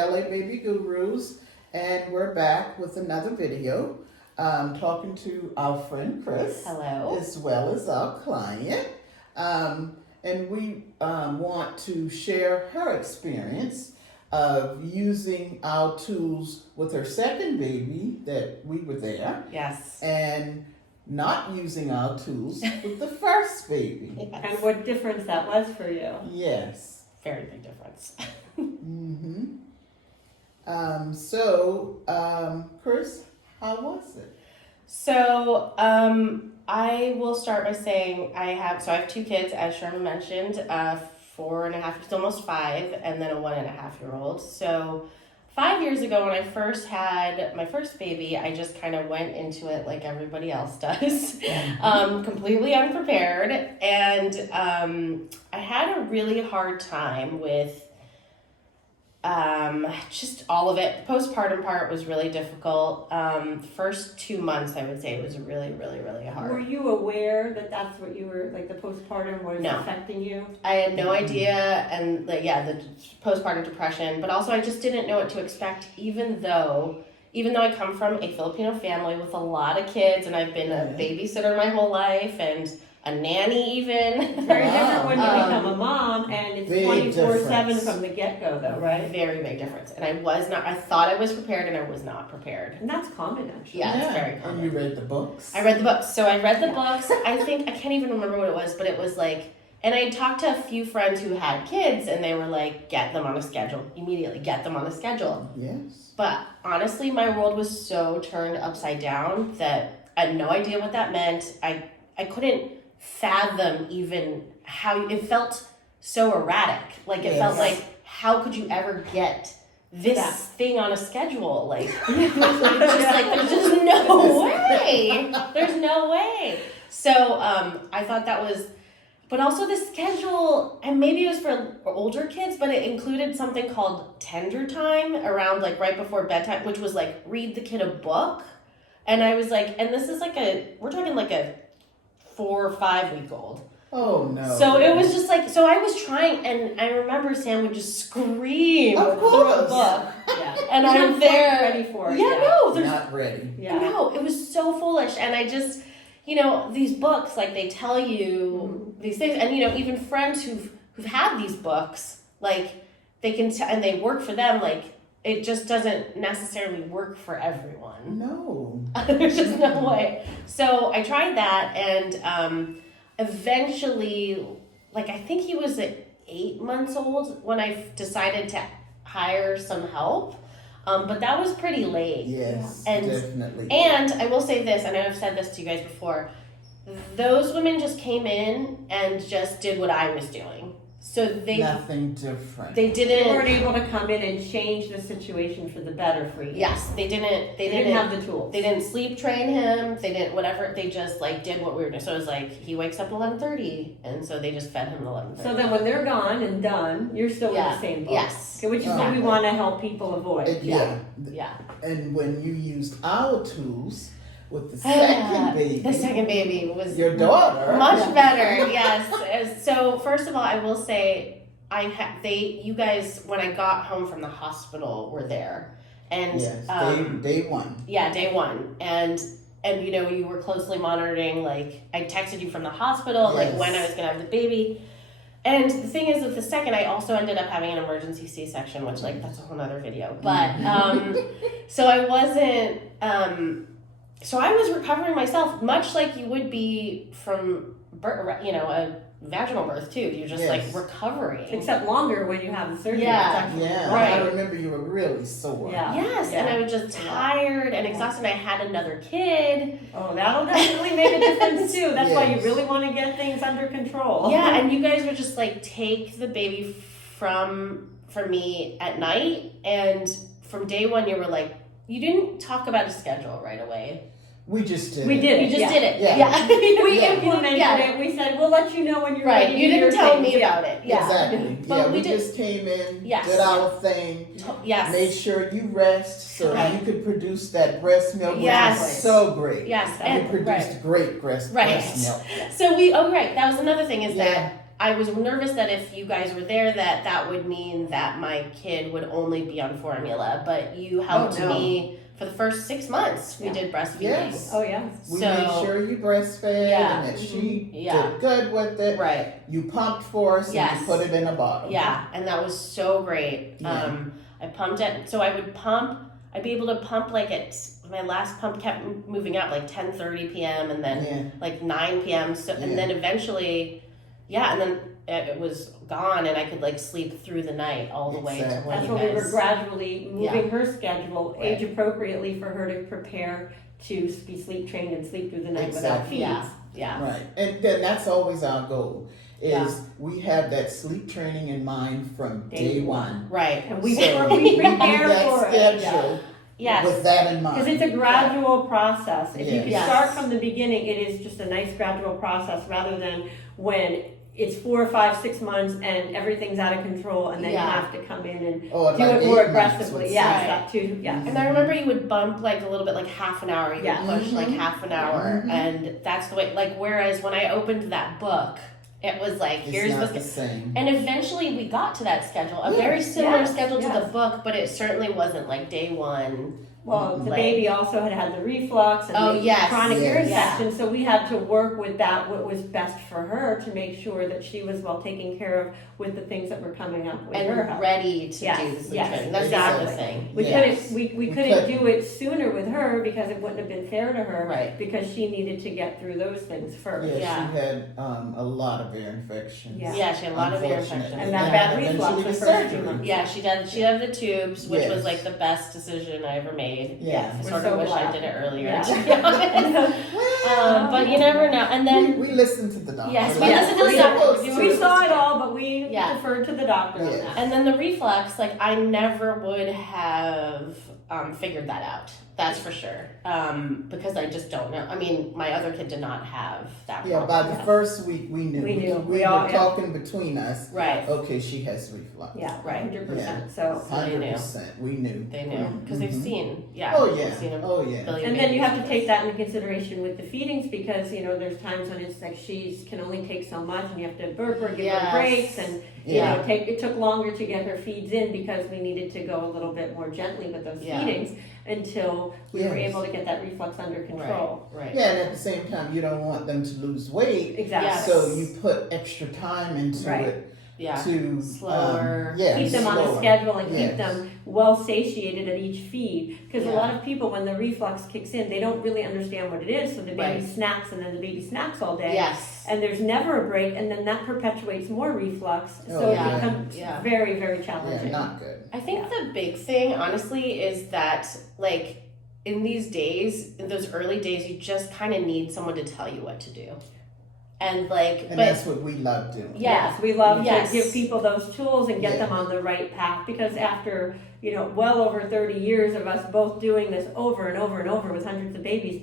LA Baby Gurus, and we're back with another video, talking to our friend Chris. Hello. As well as our client. And we want to share her experience of using our tools with her second baby, that we were there, Yes. and not using our tools with the first baby. Yes. And what difference that was for you. Yes. Very big difference. Chris, how was it? So, I will start by saying I have 2 kids, as Sherma mentioned, 4.5, it's almost 5, and then a 1.5-year-old. So 5 years ago, when I first had my first baby, I just kind of went into it like everybody else does, completely unprepared. And I had a really hard time with just all of it. The postpartum part was really difficult. First 2 months, I would say, it was really, really, really hard. Were you aware that that's what you were, like the postpartum was No. affecting you? I had no idea, and the postpartum depression, but also I just didn't know what to expect, even though I come from a Filipino family with a lot of kids, and I've been a babysitter my whole life, and a nanny even. It's very different when you become a mom, and it's Big 24/7 difference. from the get-go though, right? Very big difference. And I thought I was prepared, and I was not prepared. And that's common, actually. Yeah, it's very And common. you read the books? I read the books. So I read the books. I can't even remember what it was, but it was like, and I had talked to a few friends who had kids, and they were like, get them on a schedule. Immediately, get them on a schedule. Yes. But honestly, my world was so turned upside down that I had no idea what that meant. I couldn't fathom even how it felt so erratic. Like it felt like, how could you ever get this thing on a schedule? Like, it's just like, there's just no way. There's no way. So I thought that was, but also the schedule, and maybe it was for older kids, but it included something called tender time around like right before bedtime, which was like read the kid a book. And I was like, and this is like we're talking like a 4 or 5 week old. Oh no. So it was just like, so I was trying, and I remember Sam would just scream Of through a course. book. Yeah. And You're I'm not there. ready for it. Yeah, no, there's Not ready. Yeah. no, it was so foolish. And I just, these books, like they tell you these things, and even friends who've had these books, like they can and they work for them, like it just doesn't necessarily work for everyone. No. There's just no way. So I tried that, and eventually, like I think he was at 8 months old when I decided to hire some help. But that was pretty late. Yes, And- definitely. And I will say this, and I've said this to you guys before, those women just came in and just did what I was doing. So Nothing different. they They didn't. weren't able to come in and change the situation for the better for you. Yes, they didn't. They didn't have the tools. They didn't sleep train him. They didn't whatever. They just like did what we were doing. So it was like he wakes up at 11:30, and so they just fed him at 11:30. So then when they're gone and done, you're still in the same boat. Yes. Okay, which is what we Exactly. want to help people avoid. Yeah. Yeah. And when you used our tools with the second baby, The second baby was your daughter, much better. Yes. So first of all, I will say you guys when I got home from the hospital were there, and Yes, day one. Yeah, day one, and you were closely monitoring. Like I texted you from the hospital, like when I was gonna have the baby. And the thing is, with the second, I also ended up having an emergency C-section, which like that's a whole nother video. But so I wasn't. So I was recovering myself, much like you would be from a vaginal birth too. You're just like recovering. Except longer when you have the surgery. Yeah. It's actually Yeah, Right. I remember you were really sore. Yeah. Yes, and I was just tired and exhausted. And I had another kid. Oh, that'll definitely make a difference too. That's why you Yes. really want to get things under control. Yeah, and you guys would just like take the baby from me at night, and from day one you were like, you didn't talk about a schedule right away. We just did. We it. did. You just did it. Yeah. We Yeah. implemented it. We said, we'll let you know when you're Right. ready. You to do didn't your tell things. me about it. Yeah. Exactly. But Yeah, we we did- just came in, Yes. did our thing, Yes. made sure you rest so Right. you could produce that breast milk, which Yes. is so great. Yes. You And produced great breast Right. milk. So that was another thing is Yeah. that I was nervous that if you guys were there, that would mean that my kid would only be on formula. But you helped no. me for the first 6 months. We did breastfeeding. Yes. Oh, yeah. We made sure you breastfed Yeah. and that she Yeah. did good with it. Right. You pumped for us and Yes. you put it in a bottle. Yeah, and that was so great. Yeah. I pumped it. So I would pump. I'd be able to pump like at my last pump kept moving up like 10:30 p.m. and then like 9 p.m. So and then eventually, and then it was gone and I could like sleep through the night all the way to when That's you when guys. we were gradually moving her schedule Right. age appropriately for her to prepare to be sleep trained and sleep through the night without feeds. Yeah. Right. And then that's always our goal. Is we have that sleep training in mind from day one. Right. And we So prepare that for it. schedule Yes. with that in mind. Because it's a gradual process. If you can Yes. start from the beginning, it is just a nice gradual process rather than when it's 4 or 5, 6 months and everything's out of control and then you have to come in and do like it more 8 aggressively. months, Yes, right. that too. Yes. And I remember you would bump like a little bit, like half an hour. You would push like half an hour, and that's the way. Like whereas when I opened that book, it was like It's here's not the the same. And eventually we got to that schedule, a very similar schedule to the yes. book, but it certainly wasn't like day one. Well, the Like- baby also had the reflux and Oh, the yes. chronic ear Yes. infection, so we had to work with that, what was best for her to make sure that she was well taken care of with the things that were coming up with her And health. ready to Yes, do the sleep yes, training. That's exactly. the thing. We Yes. couldn't We couldn't couldn't. do it sooner with her because it wouldn't have been fair to her. Right. Because she needed to get through those things first. Yeah, she had a lot of ear infections. Yeah. She had a lot of ear Unfortunately. infections. And that Yeah. bad And then reflux she the needed first few surgery. months. Yeah, she did. She had the tubes, which was Yes. like the best decision I ever made. Yeah. I We're sort so of wish I glad. did it earlier. Yeah. To be honest. But you never know. And then we listened to the doctor. Yes, we Like listened to the we're doctor. supposed We to. were We saw it all, but we Yeah. deferred to the doctor on Yes. that. And then the reflux, like I never would have figured that out. That's for sure. Because I just don't know. I mean, my other kid did not have that Yeah, problem. by the first week we knew. We knew. We We all- were talking between us. Right. Okay, she has reflux. Yeah, Right. 100%. So, So they knew. 100%. We knew. They knew because they've Mhm. seen. Yeah. Oh they've yeah. seen a Oh yeah. billion and then you babies. have to take that into consideration with the feedings because there's times when it's like she can only take so much and you have to burp her, give Yes. her breaks, and Yeah. it took longer to get her feeds in because we needed to go a little bit more gently with those Yeah. feedings until we were Yes. able to get that reflux under control. Right. Yeah, and at the same time, you don't want them to lose weight, Exactly. Yes. so you put extra time into Right. it Yeah. to Slower. Keep them on a slower. schedule and keep Yes. them well satiated at each feed. Because a Yeah. lot of people, when the reflux kicks in, they don't really understand what it is. So the baby Right. snacks and then the baby snacks all day. Yes. And there's never a break, and then that perpetuates more reflux. Oh, So yeah. it becomes Yeah. very, very Yeah, challenging. not good. I think the big thing, honestly, is that like in these days, in those early days, you just kind of need someone to tell you what to do, and like, And but that's what we love doing. yeah, Yes, we love Yes. to give people those tools and get them on the right path because after, well over 30 years of us both doing this over and over and over with hundreds of babies,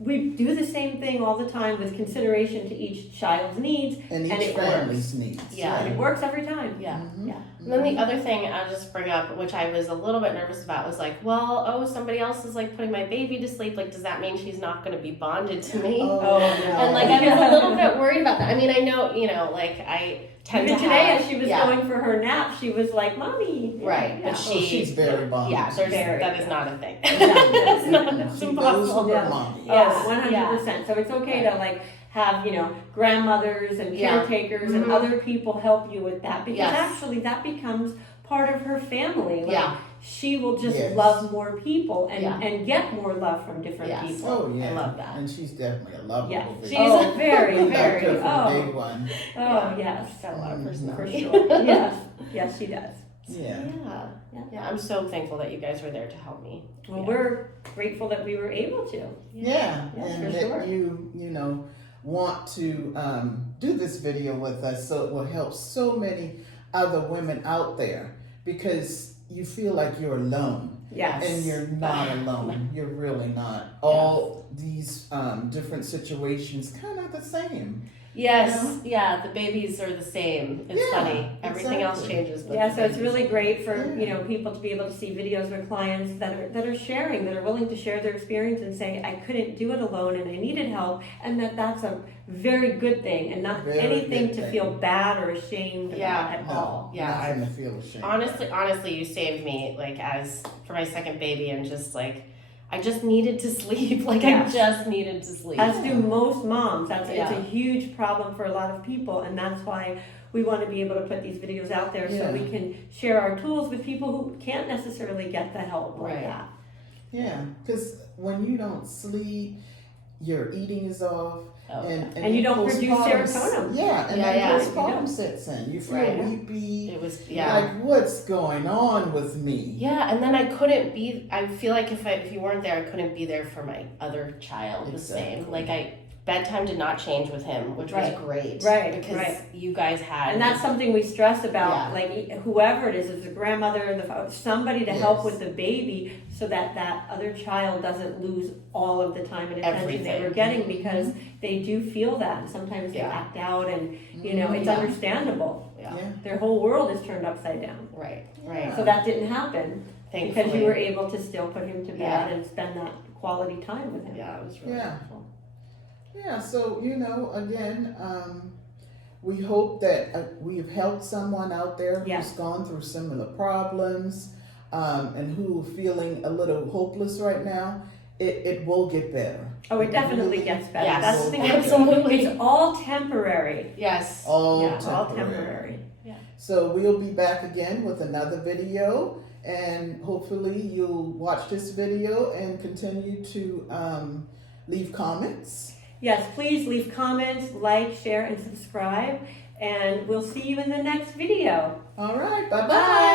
we do the same thing all the time with consideration to each child's needs, And each And it family's needs. Yeah. and it works every time. yeah. Mhm. Yeah. And then the other thing I'll just bring up, which I was a little bit nervous about, was like, well, somebody else is like putting my baby to sleep. Like, does that mean she's not going to be bonded to me? Oh, Oh, no. And like, I was a little bit worried about that. I mean, I know, like I tend Even to today, have, as she was yeah, going for her nap, she was like, "Mommy." Right, Yeah. but Oh, she's very bonded. yeah, Very. that is not a thing. That's not- It's She goes impossible. with her Yeah. mommy. Yes, Oh, 100%. So it's okay to like have, grandmothers and Yeah. caretakers Mhm. and other people help you with that because Yes. actually that becomes part of her family. Like, Yeah. she will just Yes. love more people and, Yeah. and get more love from different Yes. people. Oh yeah. I love that. And she's definitely a lovable Yes. baby. She's Oh, very, We loved very. her from day Oh, one. oh yes. Got a lot of Mhm. For personality. sure. Yes. Yes, she does. Yeah. Yeah, I'm so thankful that you guys were there to help me. Well, Yeah. we're grateful that we were able to. Yeah, Yes, and for that sure. you want to do this video with us so it will help so many other women out there because you feel like you're alone Yes. and you're not alone. You're really not. All these different situations kind of the same. Yes, You know? yeah, the babies are the same. It's Yeah, funny. Everything else exactly. changes. But Yeah, the so it's babies- really great for, Yeah. people to be able to see videos with clients that are sharing, that are willing to share their experience and say, I couldn't do it alone and I needed help, and that's a very good thing and not Very anything good to thing. feel bad or ashamed Yeah. about at No, all. Yeah, nothing to feel ashamed. Honestly, you saved me. Like as for my second baby, and just like I just needed to sleep. Like Yes. I just needed to sleep. As do most moms. It's Yeah. a huge problem for a lot of people, and that's why we want to be able to put these videos out there Yeah. so we can share our tools with people who can't necessarily get the help like Right. that. Yeah, because when you don't sleep, your eating is off, Oh, And you don't produce postpartum- serotonin. Yeah, and Yeah, then yeah. postpartum sets in. You feel Right. weepy. it was Like, what's going on with me? Yeah, and then I couldn't be. I feel like if you weren't there, I couldn't be there for my other child. The same. Exactly. Like bedtime did not change with him, which Right. was great. Right, Because right. you guys had. And that's something we stress about, Yeah. like whoever it is, if it's a grandmother, somebody to help Yes. with the baby so that other child doesn't lose all of the time and attention they Everything. were getting, because they do feel that. And sometimes they Yeah. act out, and it's Yeah. understandable. Yeah. Yeah. Their whole world is turned upside down. Right. Yeah. Right. So that didn't happen Thankfully. because you were able to still put him to bed Yeah. and spend that quality time with him. Yeah, it was really Yeah. helpful. Yeah, so, again, we hope that we've helped someone out there who's Yes. gone through similar problems and who are feeling a little hopeless right now. It will get better. Oh, it definitely gets better. Yes. That's the thing. Absolutely. It's all temporary. Yes. All Yeah, all temporary. temporary. So we'll be back again with another video, and hopefully you'll watch this video and continue to leave comments. Yes, please leave comments, like, share, and subscribe. And we'll see you in the next video. All right, bye-bye. Bye.